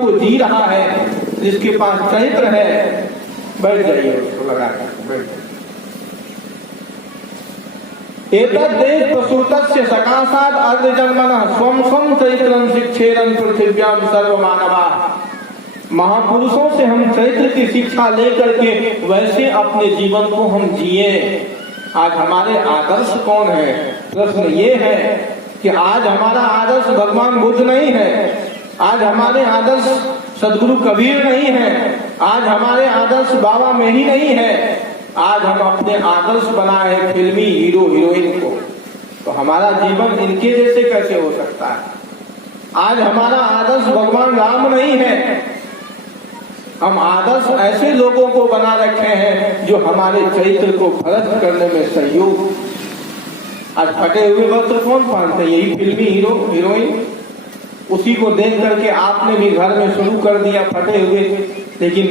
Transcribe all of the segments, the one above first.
वो जी रहा है, जिसके पास चरित्र है, बैठ जाइए उसको लगा कर बैठ जाइए। एतद्देश प्रसूतस्य सकाशात् अर्धजन्मनः स्वं स्वं चरित्रं शिक्षेरन् पृथिव्यां सर्वमानवाः। महापुरुषों से हम चरित्र की शिक्षा लेकर के वैसे अपने जीवन को हम जिए। आज हमारे आदर्श कौन है? प्रश्न ये है कि आज हमारा आदर्श भगवान बुद्ध नहीं है, आज हमारे आदर्श सदगुरु कबीर नहीं है, आज हमारे आदर्श बाबा मेहरी नहीं है। आज हम अपने आदर्श बनाए फिल्मी हीरो हीरोइन को, तो हमारा जीवन इनके जैसे कैसे हो सकता है? आज हमारा आदर्श भगवान राम नहीं है, हम आदर्श ऐसे लोगों को बना रखे हैं जो हमारे चरित्र को भ्रष्ट करने में सहयोग। आज फटे हुए वस्त्र कौन पहनते हैं? यही फिल्मी हीरो हीरोइन। उसी को देख करके आपने भी घर में शुरू कर दिया फटे हुए। लेकिन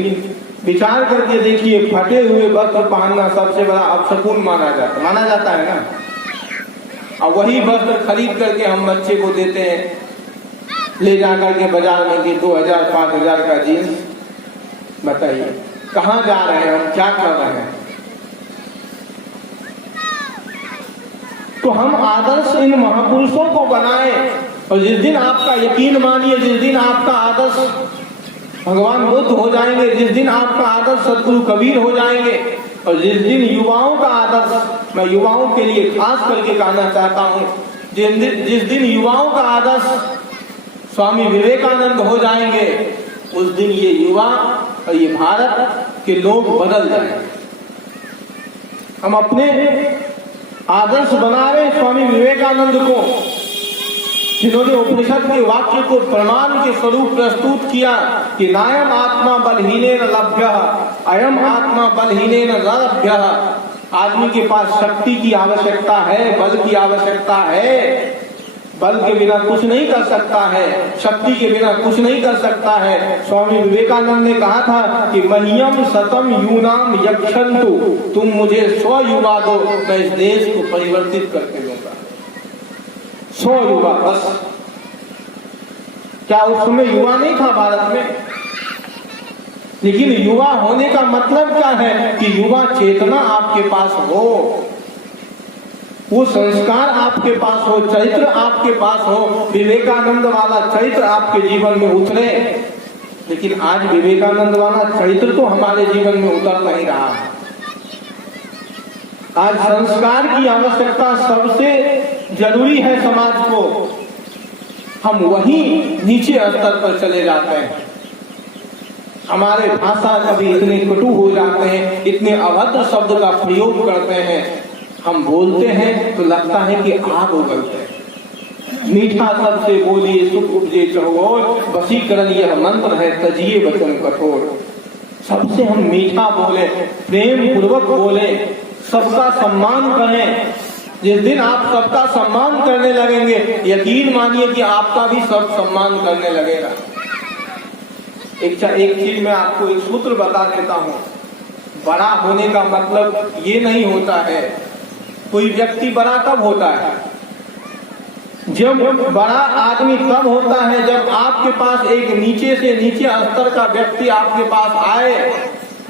विचार करके देखिए, फटे हुए वस्त्र पहनना सबसे बड़ा अपशकुन माना जाता है ना। और वही वस्त्र खरीद करके हम बच्चे को देते हैं, ले जाकर के बाजार में कि 2000-5000 का जीन्स। बताइए कहाँ जा रहे हैं हम, क्या कर रहे हैं? तो हम आदर्श इन महापुरुषों को बनाए, और जिस दिन आपका यकीन मानिए, जिस दिन आपका आदर्श भगवान बुद्ध हो जाएंगे, जिस दिन आपका आदर्श सदगुरु कबीर हो जाएंगे, और जिस दिन युवाओं का आदर्श, मैं युवाओं के लिए खास करके कहना चाहता हूँ, जिस दिन युवाओं का आदर्श स्वामी विवेकानंद हो जाएंगे, उस दिन ये युवा और ये भारत के लोग बदल जाएंगे। हम अपने आदर्श बना रहे स्वामी विवेकानंद को, जिन्होंने उपनिषद के वाक्य को प्रमाण के स्वरूप प्रस्तुत किया कि नायम आत्मा बलहीनेन लभ्यः, अयम आत्मा बलहीनेन न लभ्यः। आदमी के पास शक्ति की आवश्यकता है, बल की आवश्यकता है। बल के बिना कुछ नहीं कर सकता है, शक्ति के बिना कुछ नहीं कर सकता है। स्वामी विवेकानंद ने कहा था कि मह्यम शतम यूनाम यक्षन्तु, तुम मुझे 100 युवा दो, मैं इस देश को परिवर्तित करके दूंगा। 100 युवा बस। क्या उस समय युवा नहीं था भारत में? लेकिन युवा होने का मतलब क्या है? कि युवा चेतना आपके पास हो, वो संस्कार आपके पास हो, चरित्र आपके पास हो, विवेकानंद वाला चरित्र आपके जीवन में उतरे। लेकिन आज विवेकानंद वाला चरित्र तो हमारे जीवन में उतर नहीं रहा है। आज संस्कार की आवश्यकता सबसे जरूरी है समाज को, हम वही नीचे स्तर पर चले जाते हैं। हमारे भाषा कभी इतने कटु हो जाते हैं, इतने अभद्र शब्द का प्रयोग करते हैं, हम बोलते हैं तो लगता है कि आग उगलते हैं। मीठा सबसे बोलिए सुख उपजे चहुओर, वशीकरण यह मंत्र है तजिए वचन कठोर। सबसे हम मीठा बोले, प्रेम पूर्वक बोले, सबका सम्मान करें। जिस दिन आप सबका सम्मान करने लगेंगे, यकीन मानिए कि आपका भी सब सम्मान करने लगेगा। एक चीज मैं आपको एक सूत्र बता देता हूँ। बड़ा होने का मतलब ये नहीं होता है। कोई व्यक्ति बड़ा कब होता है? जब बड़ा आदमी तब होता है जब आपके पास एक नीचे से नीचे स्तर का व्यक्ति आपके पास आए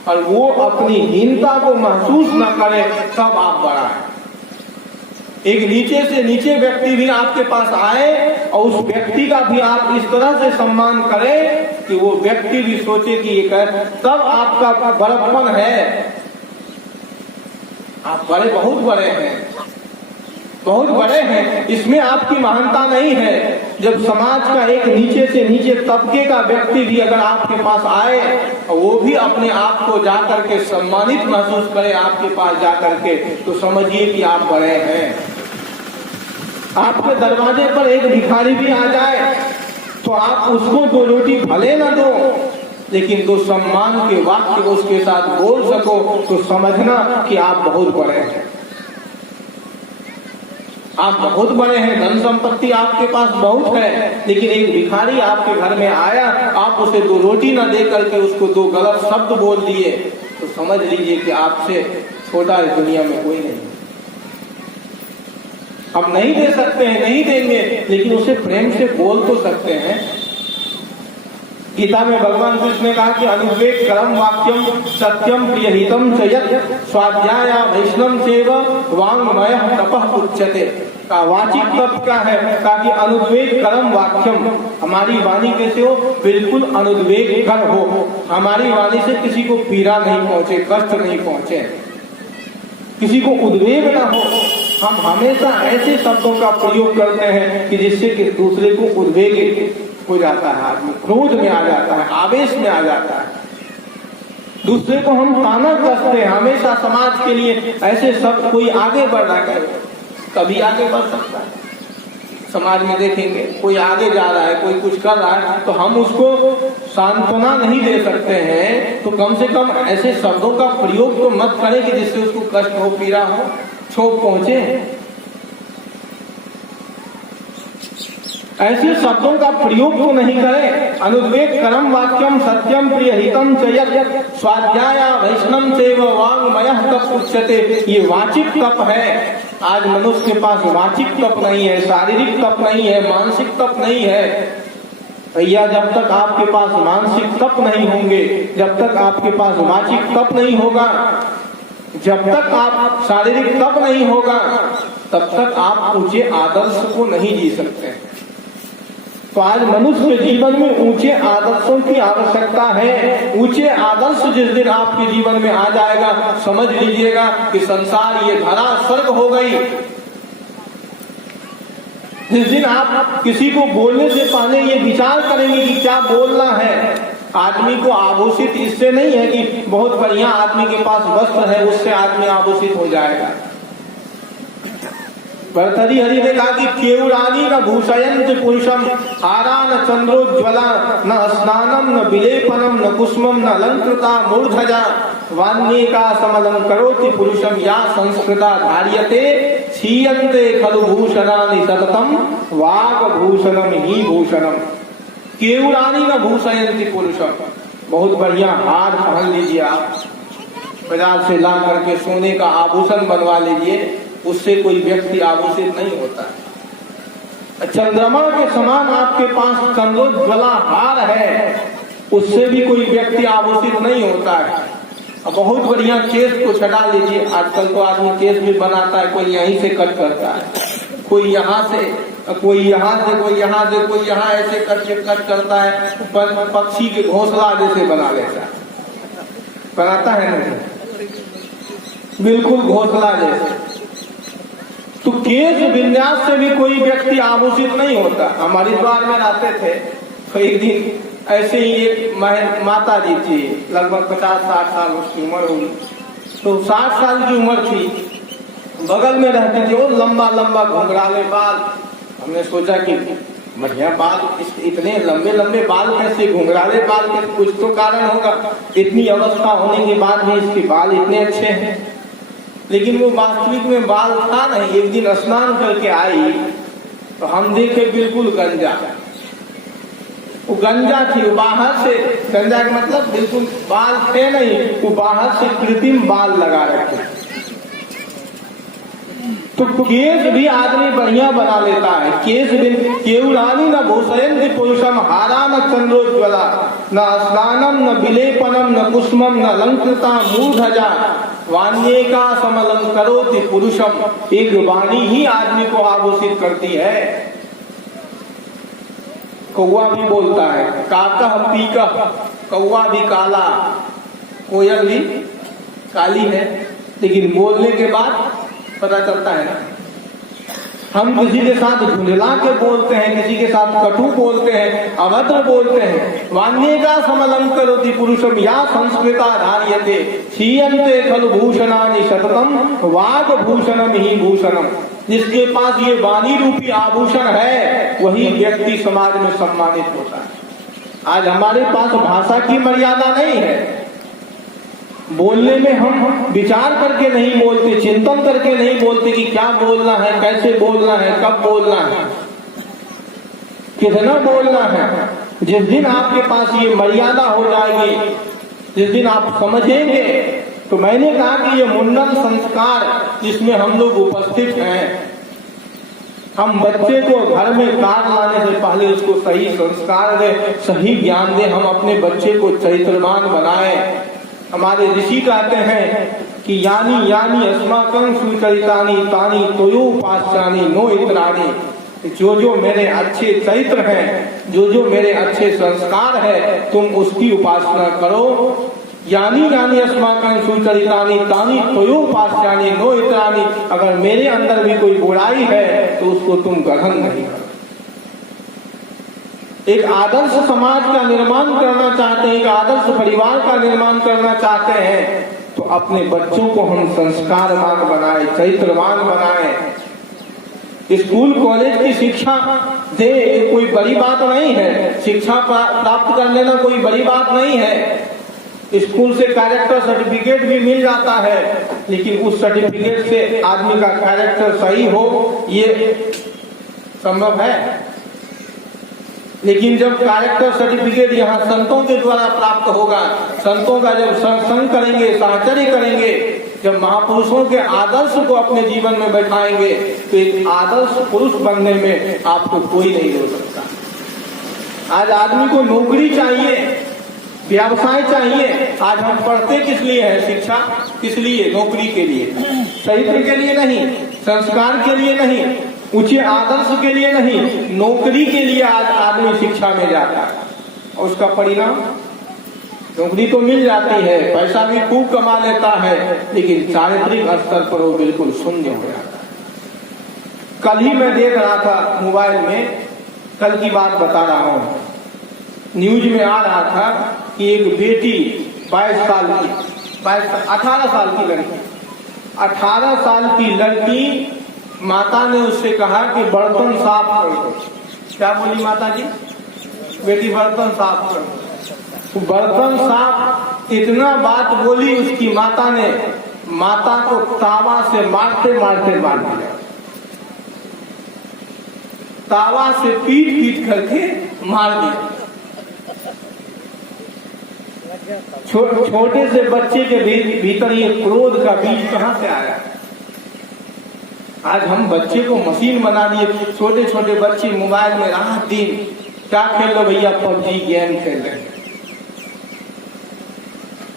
और वो अपनी हीनता को महसूस न करे, तब आप बड़ा है। एक नीचे से नीचे व्यक्ति भी आपके पास आए और उस व्यक्ति का भी आप इस तरह से सम्मान करें कि वो व्यक्ति भी सोचे कि ये कर, तब आपका बड़प्पन है। आप बड़े, बहुत बड़े हैं, बहुत बड़े हैं। इसमें आपकी महानता नहीं है। जब समाज का एक नीचे से नीचे तबके का व्यक्ति भी अगर आपके पास आए और वो भी अपने आप को जाकर के सम्मानित महसूस करे आपके पास जाकर के, तो समझिए कि आप बड़े हैं। आपके दरवाजे पर एक भिखारी भी आ जाए तो आप उसको 2 रोटी भले न दो, लेकिन 2 सम्मान के वाक्य उसके साथ बोल सको, तो समझना कि आप बहुत बड़े हैं। आप बहुत बड़े हैं, धन संपत्ति आपके पास बहुत है, लेकिन एक भिखारी आपके घर में आया, आप उसे 2 रोटी न दे करके उसको 2 गलत शब्द बोल दिए, तो समझ लीजिए कि आपसे छोटा इस दुनिया में कोई नहीं। हम नहीं दे सकते हैं, नहीं देंगे, लेकिन उसे प्रेम से बोल तो सकते हैं। गीता में भगवान कृष्ण ने कहा कि अनुद्वेग करम वाक्यम सत्यम प्रियहितम च यत् स्वाध्याय वैष्णव सेव वांग्मय तपः उच्यते। का वाचिक तप क्या है? कहा कि अनुद्वेग करम वाक्यम, हमारी वाणी कैसे हो? बिल्कुल अनुद्वेग कर हो, हमारी वाणी से किसी को पीड़ा नहीं पहुंचे, कष्ट नहीं पहुंचे, किसी को उद्वेग ना हो। हम हमेशा ऐसे शब्दों का प्रयोग करते हैं कि जिससे कि दूसरे को उद्वेग हो जाता है, आदमी क्रोध में आ जाता है, आवेश में आ जाता है, दूसरे को हम ताना कसते हैं। हमेशा समाज के लिए ऐसे शब्द, कोई आगे बढ़ रहा है कभी आगे बढ़ सकता है। समाज में देखेंगे कोई आगे जा रहा है, कोई कुछ कर रहा है, तो हम उसको सांत्वना नहीं दे सकते हैं, तो कम से कम ऐसे शब्दों का प्रयोग तो मत करें कि जिससे उसको कष्ट हो, पीड़ा हो, क्षोभ पहुंचे। ऐसे शब्दों का प्रयोग तो नहीं करें। अनुद्वेग करम वाक्यम सत्यम प्रियहितम च यत् स्वाध्याय वैष्णव सेव वांग्मय तप उच्यते। ये वाचिक तप है। आज मनुष्य के पास वाचिक तप नहीं है, शारीरिक तप नहीं है, मानसिक तप नहीं है। भैया, जब तक आपके पास मानसिक तप नहीं होंगे, जब तक आपके पास वाचिक तप नहीं होगा, जब तक आप शारीरिक तप नहीं होगा, तब तक आप ऊंचे आदर्श को नहीं जी सकते। तो आज मनुष्य जीवन में ऊंचे आदर्शों की आवश्यकता है। ऊंचे आदर्श जिस दिन आपके जीवन में आ जाएगा, समझ लीजिएगा कि संसार ये धरा स्वर्ग हो गई। जिस दिन आप किसी को बोलने से पहले ये विचार करेंगे कि क्या बोलना है। आदमी को आभूषित इससे नहीं है कि बहुत बढ़िया आदमी के पास वस्त्र है उससे आदमी आभूषित हो जाएगा। भर्तृहरि ने कहा कि केवरानी न भूषयन्ति पुरुषम हारा न चंद्रोज्ज्वला न स्नानम न विलेपनम न कुसुमम न अलंकृता मूर्धजा वान्येका समलंकरोति पुरुषम या संस्कृता धार्यते क्षीयन्ते खलु भूषणानि सततम वाग भूषणम ही भूषणम। केवरानी न भूषयन्ति पुरुषम, बहुत बढ़िया हार पहन लीजिए, आप बाजार से ला करके सोने का आभूषण बनवा लीजिए, उससे कोई व्यक्ति आभूषित नहीं होता है। चंद्रमा के समान आपके पास चंद्रोज्ज्वला हार है, उससे भी कोई व्यक्ति आभूषित नहीं होता है। अब बहुत बढ़िया केस को छटा लीजिए, आजकल तो आदमी केस भी बनाता है, कोई यहीं से कट करता है, कोई यहाँ से, कोई यहाँ से, कोई यहाँ से, कोई यहाँ ऐसे करके कट करता है, पक्षी के घोंसला जैसे बना लेता है, बनाता है ना, बिल्कुल घोंसला जैसे। तो केश विन्यास से भी कोई व्यक्ति आभूषित नहीं होता। हमारे द्वार में आते थे, तो एक दिन ऐसे ही एक माता जी थी, लगभग 50-60 साल उसकी उम्र हुई, तो 60 साल की उम्र थी, बगल में रहते थे, वो लंबा लंबा घुंघराले बाल। हमने सोचा कि बढ़िया बाल, इतने लंबे लंबे बाल कैसे, घुंघराले बाल के कुछ तो कारण होगा, इतनी अवस्था होने के बाद भी इसके बाल इतने अच्छे हैं। लेकिन वो वास्तविक में बाल था नहीं। एक दिन स्नान करके आई तो हम देखे बिल्कुल गंजा, वो गंजा थी, वो बाहर से, गंजा का मतलब बिल्कुल बाल थे नहीं, वो बाहर से कृत्रिम बाल लगा रखे। तो केस भी आदमी बढ़िया बना लेता है। केस भी केवरानी न भूषयन्ति पुरुषम हारा न चंद्रोज्ज्वला न स्नानम न विलेपनम न कुसुमम न अलंकृता मूर्धजा वान्येका समलंकरोति पुरुषम। एक वाणी ही आदमी को आभूषित करती है। कौवा भी बोलता है, काकह पीकह, कौवा भी काला, कोयल भी काली है, लेकिन बोलने के बाद पता चलता है ना। हम किसी के साथ झुंझला के बोलते हैं, किसी के साथ कटु बोलते हैं, अभद्र बोलते हैं। वान्येका समलंकरोति पुरुषम या संस्कृता धार्यते क्षीयन्ते खलु भूषणानि सततम वाग भूषणम ही भूषणम। जिसके पास ये वाणी रूपी आभूषण है वही व्यक्ति समाज में सम्मानित होता है। आज हमारे पास भाषा की मर्यादा नहीं है। बोलने में हम विचार करके नहीं बोलते, चिंतन करके नहीं बोलते कि क्या बोलना है, कैसे बोलना है, कब बोलना है, कितना बोलना है। जिस दिन आपके पास ये मर्यादा हो जाएगी, जिस दिन आप समझेंगे, तो मैंने कहा कि ये मुंडन संस्कार जिसमें हम लोग उपस्थित हैं, हम बच्चे को घर में कार लाने से पहले उसको सही संस्कार दे, सही ज्ञान दे, हम अपने बच्चे को चरित्रवान बनाएं। हमारे ऋषि कहते हैं कि यानी यानी अस्माकं सुचरितानि तानि तोयोपास्यानि नो इतराणि। जो मेरे अच्छे चरित्र हैं, जो मेरे अच्छे संस्कार है, तुम उसकी उपासना करो। यानी यानी अस्माकं सुचरितानि तानि तोयोपास्यानि नो इतराणि। अगर मेरे अंदर भी कोई बुराई है तो उसको तुम ग्रहण नहीं करो। एक आदर्श समाज का निर्माण करना चाहते हैं, एक आदर्श परिवार का निर्माण करना चाहते हैं, तो अपने बच्चों को हम संस्कारवान बनाए, चरित्रवान बनाए। स्कूल कॉलेज की शिक्षा दे कोई बड़ी बात नहीं है, शिक्षा प्राप्त कर लेना कोई बड़ी बात नहीं है। स्कूल से कैरेक्टर सर्टिफिकेट भी मिल जाता है, लेकिन उस सर्टिफिकेट से आदमी का कैरेक्टर सही हो ये संभव है। लेकिन जब कैरेक्टर सर्टिफिकेट यहाँ संतों के द्वारा प्राप्त होगा, संतों का जब सत्संग करेंगे, साहचर्य करेंगे, जब महापुरुषों के आदर्श को अपने जीवन में बैठाएंगे, तो एक आदर्श पुरुष बनने में आपको कोई नहीं रोक सकता। आज आदमी को नौकरी चाहिए, व्यवसाय चाहिए। आज हम पढ़ते किस लिए है? शिक्षा किस लिए? नौकरी के लिए, चरित्र के लिए नहीं, संस्कार के लिए नहीं, ऊंचे आदर्श के लिए नहीं, नौकरी के लिए आज आदमी शिक्षा में जाता है। और उसका परिणाम नौकरी तो मिल जाती है, पैसा भी खूब कमा लेता है, लेकिन चारित्रिक स्तर पर वो बिल्कुल शून्य हो जाता है। कल ही मैं देख रहा था मोबाइल में, कल की बात बता रहा हूँ, न्यूज में आ रहा था कि एक बेटी 18 साल की लड़की, 18 साल की लड़की, माता ने उससे कहा कि बर्तन साफ कर दो। क्या बोली माता जी? बेटी बर्तन साफ कर दो। बर्तन साफ इतना बात बोली उसकी माता ने, माता को तावा से मारते मारते मार दिया, तावा से पीट पीट करके मार दिया। छोटे से बच्चे के भीतर ये क्रोध का बीज कहां से आया? आज हम बच्चे को मशीन बना दिए। छोटे छोटे बच्चे मोबाइल में रात दिन क्या खेल लो भैया, पबजी गेम खेल रहे हैं।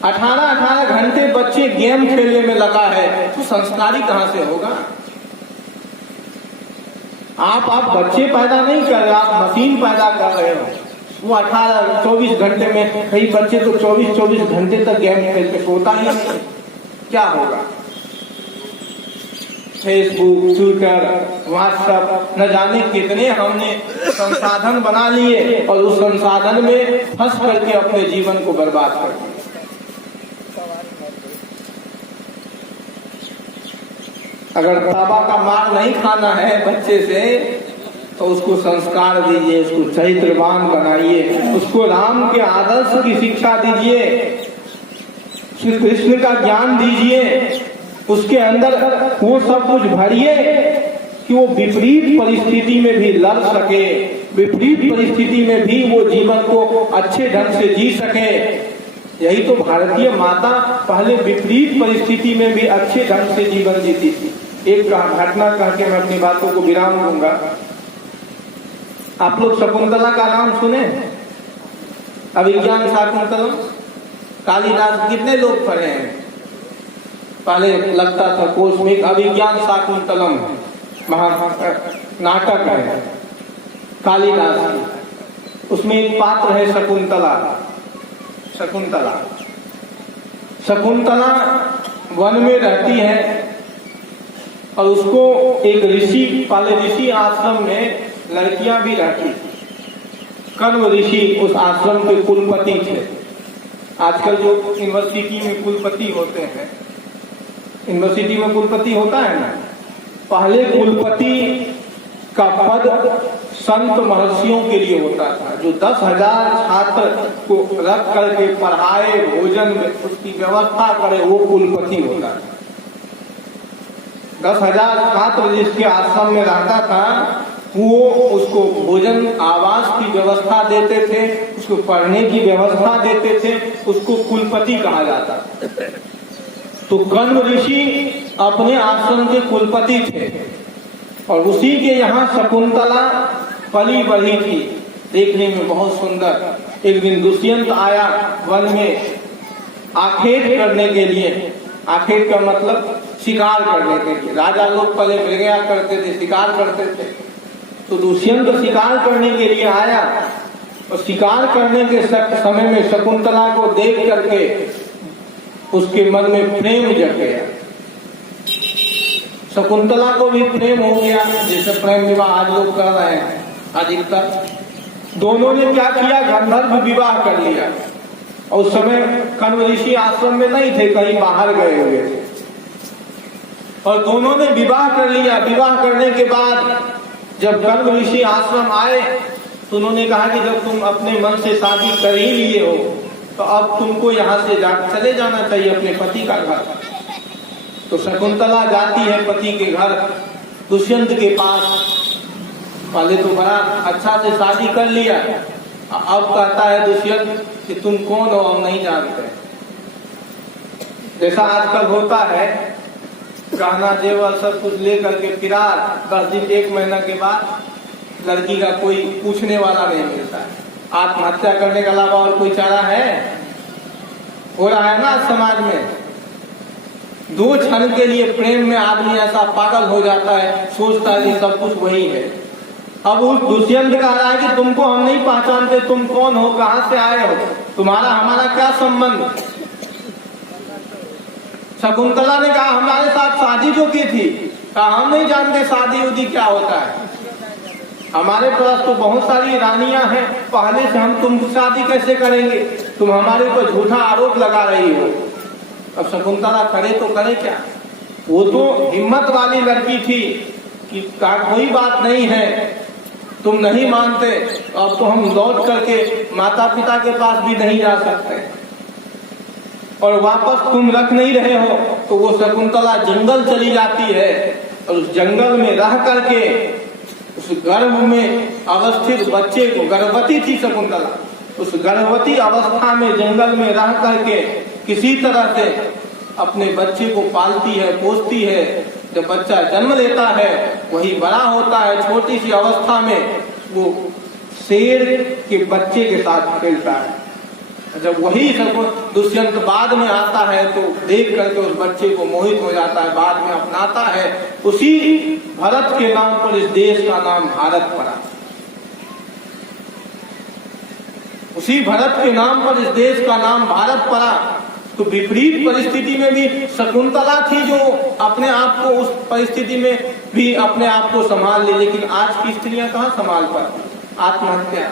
18 घंटे बच्चे गेम खेलने में लगा है, तो संस्कारी कहां से होगा? आप बच्चे पैदा नहीं कर रहे, आप मशीन पैदा कर रहे हो। वो 18-24 घंटे में, कई बच्चे तो 24-24 घंटे तक गेम खेलते, सोता ही नहीं। क्या होगा? फेसबुक, ट्विटर, व्हाट्सएप, न जाने कितने हमने संसाधन बना लिए और उस संसाधन में फंस करके अपने जीवन को बर्बाद कर दिया। अगर ताबा का मार नहीं खाना है बच्चे से, तो उसको संस्कार दीजिए, उसको चरित्रवान बनाइए, उसको राम के आदर्श की शिक्षा दीजिए, श्री कृष्ण का ज्ञान दीजिए, उसके अंदर वो सब कुछ भरिए कि वो विपरीत परिस्थिति में भी लड़ सके, विपरीत परिस्थिति में भी वो जीवन को अच्छे ढंग से जी सके। यही तो भारतीय माता पहले विपरीत परिस्थिति में भी अच्छे ढंग से जीवन जीती थी। एक घटना कह के मैं अपनी बातों को विराम दूंगा। आप लोग शकुंतला का नाम सुने? अभिज्ञान शाकुंतलम, कालिदास, कितने लोग पढ़े हैं? पहले लगता था कोश में अभिज्ञान शाकुंतलम नाटक है कालिदास की, उसमें एक पात्र है शकुंतला। शकुंतला वन में रहती है और उसको एक ऋषि, पहले ऋषि आश्रम में लड़कियां भी रहती थी। कण्व ऋषि उस आश्रम के कुलपति थे। आजकल जो यूनिवर्सिटी में कुलपति होते हैं, यूनिवर्सिटी में कुलपति होता है ना, पहले कुलपति का पद संत महर्षियों के लिए होता था, जो 10,000 छात्र को रख करके पढ़ाए, भोजन उसकी व्यवस्था करे, वो कुलपति होता था। 10,000 छात्र जिसके आश्रम में रहता था, वो उसको भोजन आवास की व्यवस्था देते थे, उसको पढ़ने की व्यवस्था देते थे, उसको कुलपति कहा जाता। तो कण्व ऋषि अपने आश्रम के कुलपति थे। और उसी के यहाँ शकुंतला पली बढ़ी थी, देखने में बहुत सुंदर। एक दिन दुष्यंत आया वन में आखेट करने के लिए। आखेट का मतलब शिकार करने के लिए। राजा लोग पहले मृगया करते थे, शिकार करते थे। तो दुष्यंत शिकार करने के लिए आया और शिकार करने के समय में शकुंतला को देख करके उसके मन में प्रेम जग गया। शकुंतला को भी प्रेम हो गया, जैसे प्रेम विवाह आज लोग कर रहे हैं अधिकतर। दोनों ने क्या किया, गंधर्व विवाह कर लिया। और उस समय कण्व ऋषि आश्रम में नहीं थे, कहीं बाहर गए हुए थे। और दोनों ने विवाह कर लिया। विवाह करने के बाद जब कण्व ऋषि आश्रम आए तो उन्होंने कहा कि जब तुम अपने मन से शादी कर ही लिए हो तो अब तुमको यहाँ से चले जाना चाहिए अपने पति का घर। तो शकुंतला जाती है पति के घर, दुष्यंत के पास। पहले तो बड़ा अच्छा से शादी कर लिया, अब कहता है दुष्यंत कि तुम कौन हो, हम नहीं जानते। जैसा आजकल होता है, गहना जेवर सब कुछ लेकर के फिरार, 10 दिन 1 महीना के बाद लड़की का कोई पूछने वाला नहीं मिलता है। आत्महत्या करने के अलावा और कोई चारा है? हो रहा है ना समाज में। 2 क्षण के लिए प्रेम में आदमी ऐसा पागल हो जाता है, सोचता है कि सब कुछ वही है। अब उस दुष्यंत कह रहा है कि तुमको हम नहीं पहचानते, तुम कौन हो, कहां से आए हो, तुम्हारा हमारा क्या संबंध। शकुंतला ने कहा हमारे साथ शादी जो की थी, कहा हम नहीं जानते शादी उदी क्या होता है, हमारे पास तो बहुत सारी रानियां हैं, पहले से हम तुम शादी कैसे करेंगे, तुम हमारे ऊपर झूठा आरोप लगा रही हो। अब शकुंतला करे तो करे क्या, वो तो हिम्मत वाली लड़की थी कि कोई बात नहीं है, तुम नहीं मानते, अब तो हम लौट करके माता पिता के पास भी नहीं जा सकते और वापस तुम रख नहीं रहे हो। तो वो शकुंतला जंगल चली जाती है और उस जंगल में रह करके उस गर्भ में अवस्थित बच्चे को, गर्भवती थी शकुंतला, उस गर्भवती अवस्था में जंगल में रह करके किसी तरह से अपने बच्चे को पालती है, पोसती है। जब बच्चा जन्म लेता है वही बड़ा होता है, छोटी सी अवस्था में वो शेर के बच्चे के साथ खेलता है। जब वही सब दुष्यंत बाद में आता है तो देख करके उस बच्चे को मोहित हो जाता है, बाद में अपनाता है। उसी भरत के नाम पर इस देश का नाम भारत पड़ा। उसी भरत के नाम पर इस देश का नाम भारत पड़ा। तो विपरीत परिस्थिति में भी शकुंतला थी जो अपने आप को उस परिस्थिति में भी अपने आप को संभाल ली। लेकिन आज की स्त्रियां कहाँ संभाल पाती, आत्महत्या,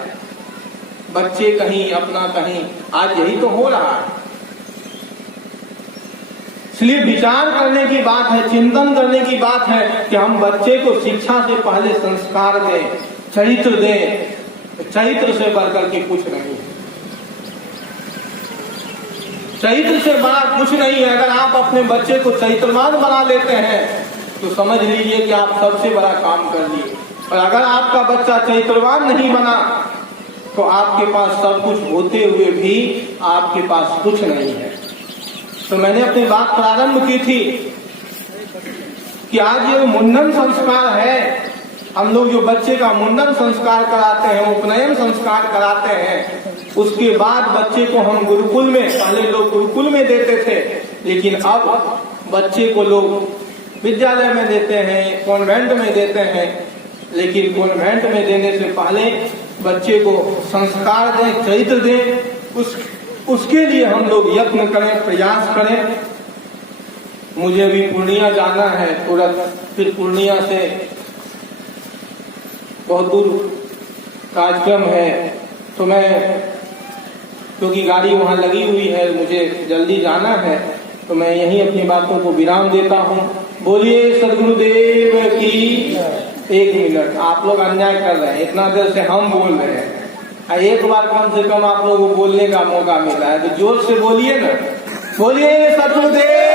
बच्चे कहीं अपना कहीं, आज यही तो हो रहा है। इसलिए विचार करने की बात है, चिंतन करने की बात है कि हम बच्चे को शिक्षा से पहले संस्कार दें, चरित्र दें। चरित्र से बढ़कर के कुछ नहीं है, चरित्र से बड़ा कुछ नहीं है। अगर आप अपने बच्चे को चरित्रवान बना लेते हैं तो समझ लीजिए कि आप सबसे बड़ा काम कर लिए। और अगर आपका बच्चा चरित्रवान नहीं बना तो आपके पास सब कुछ होते हुए भी आपके पास कुछ नहीं है। तो मैंने अपनी बात प्रारंभ की थी कि आज ये मुंडन संस्कार है, हम लोग जो बच्चे का मुंडन संस्कार कराते हैं, उपनयन संस्कार कराते हैं, उसके बाद बच्चे को हम गुरुकुल में, पहले लोग गुरुकुल में देते थे, लेकिन अब बच्चे को लोग विद्यालय में देते हैं, कॉन्वेंट में देते हैं। लेकिन कॉन्वेंट में देने से पहले बच्चे को संस्कार दें, चरित्र दें, उसके लिए हम लोग यत्न करें, प्रयास करें। मुझे अभी पूर्णिया जाना है तुरंत, फिर पूर्णिया से बहुत दूर कार्यक्रम है, तो मैं क्योंकि गाड़ी वहां लगी हुई है, मुझे जल्दी जाना है, तो मैं यहीं अपनी बातों को विराम देता हूँ। बोलिए सद्गुरुदेव की। 1 मिनट, आप लोग अन्याय कर रहे हैं, इतना देर से हम बोल रहे हैं, एक बार कम से कम आप लोगों को बोलने का मौका मिला है, तो जोर से बोलिए ना, बोलिए सद्गुरुदेव।